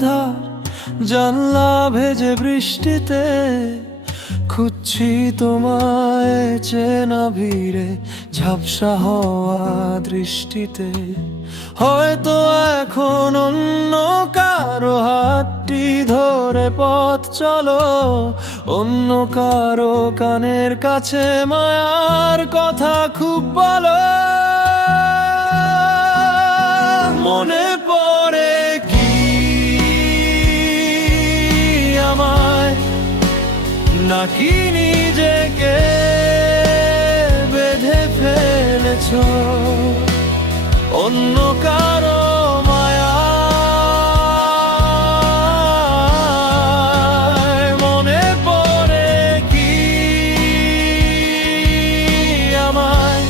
আধার, জানলা ভেজে বৃষ্টিতে খুঁজছি তোমায় চেনা ভিড়ে, ঝাপসা হওয়া দৃষ্টিতে। হয়তো এখন অন্য কারো হাতটি ধরে পথ চলো, অন্য কারো কানের কাছে মায়ার কথা খুব বলো। মনে পড়ে কি আমায়, নাকি নিজেকে বেঁধে ফেলেছো অন্য কারো মায়ায়? মনে পড়ে কি আমায়,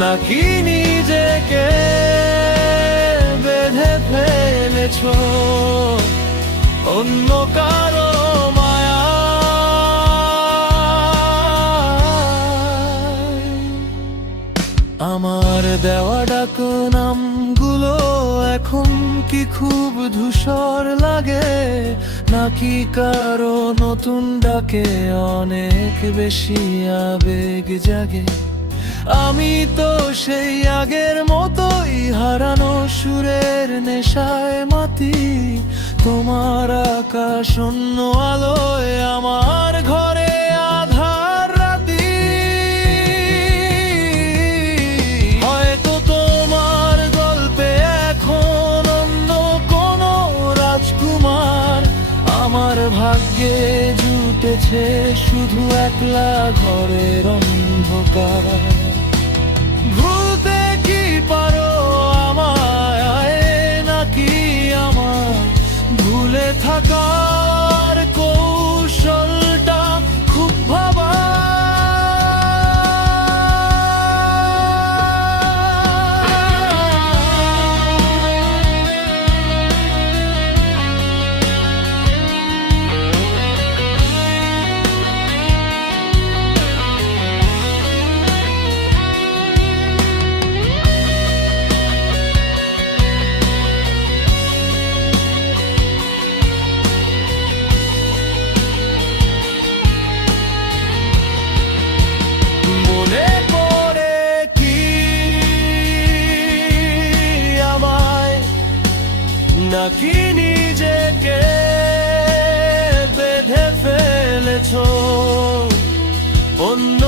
নাকি নিজেকে বেঁধে ফেলেছো অন্য কারো মায়ায়? আমার দেওয়া ডাক নামগুলো এখন কি খুব ধূসর লাগে, নাকি কারো নতুন ডাকে অনেক বেশি আবেগ জাগে? আমি তো সেই আগের মতোই হারানো সুরের নেশায় মাতি, তোমার আকাশ অন্য আলোয় আমার ঘরে আধার রাতি। হয়তো তোমার গল্পে এখন অন্য কোনো রাজকুমার, আমার ভাগ্যে জুটেছে শুধু একলা ঘরের অন্ধকার। ভুলতে কি পারো আমায়, নাকি আমার ভুলে থাকার কৌশলটা খুব ভাবা? মনে পড়ে কি আমায়, নাকি নিজেকে বেঁধে ফেলেছো অন্য